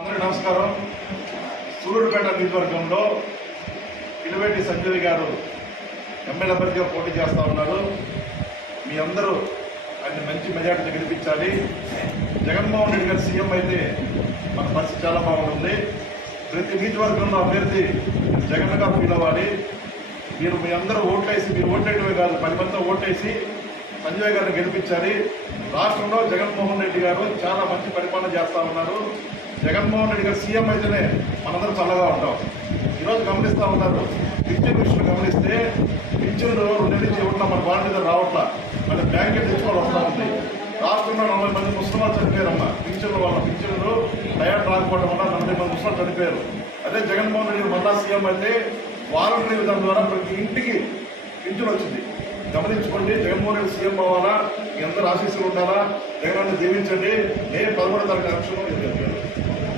అందరికీ నమస్కారం. సూలూరుపేట నియోజకవర్గంలో పిలివేటి సంజయ్ గారు ఎమ్మెల్యే అభ్యర్థిగా పోటీ చేస్తూ ఉన్నారు. మీ అందరూ ఆయన మంచి మెజార్టీ గెలిపించాలి. జగన్మోహన్ రెడ్డి గారు సీఎం అయితే మన పరిస్థితి చాలా బాగుంటుంది. ప్రతి నియోజకవర్గంలో అభ్యర్థి జగన్గా ఫీల్ అవ్వాలి. మీ అందరూ ఓట్లేసి, మీరు ఓట్లేయడమే కాదు 10 మందితో ఓట్లేసి సంజయ్ గారిని గెలిపించాలి. రాష్ట్రంలో జగన్మోహన్ రెడ్డి గారు చాలా మంచి పరిపాలన చేస్తూ ఉన్నారు. జగన్మోహన్ రెడ్డి గారు సీఎం అయితేనే మనందరం చల్లగా ఉంటాం. ఈరోజు గమనిస్తూ ఉన్నారు, పింఛన్ విషయం గమనిస్తే పింఛన్లు 2 నెలల నుంచి ఇవ్వట్లా, మన బాండ్ మీద రావట్లా, మళ్ళీ బ్యాంకెట్ తెచ్చుకోవాలి వస్తూ ఉంది. రాష్ట్రంలో 40 మంది ముస్లింలు చనిపోయారమ్మా. పింఛన్లు టైర్ రాకపోవడం వల్ల 40 మంది ముస్లింలు చనిపోయారు. అదే జగన్మోహన్ రెడ్డి మళ్ళా సీఎం అయితే వాలంటరీ విధానం ద్వారా ప్రతి ఇంటికి పింఛన్ వచ్చింది. గమనించుకోండి, జగన్మోహన్ రెడ్డి సీఎం అవ్వాలా, మీ అందరూ ఆశీస్సులు ఉండాలా, జగన్ దీవించండి. మే 13వ తారీఖు ఎలక్షన్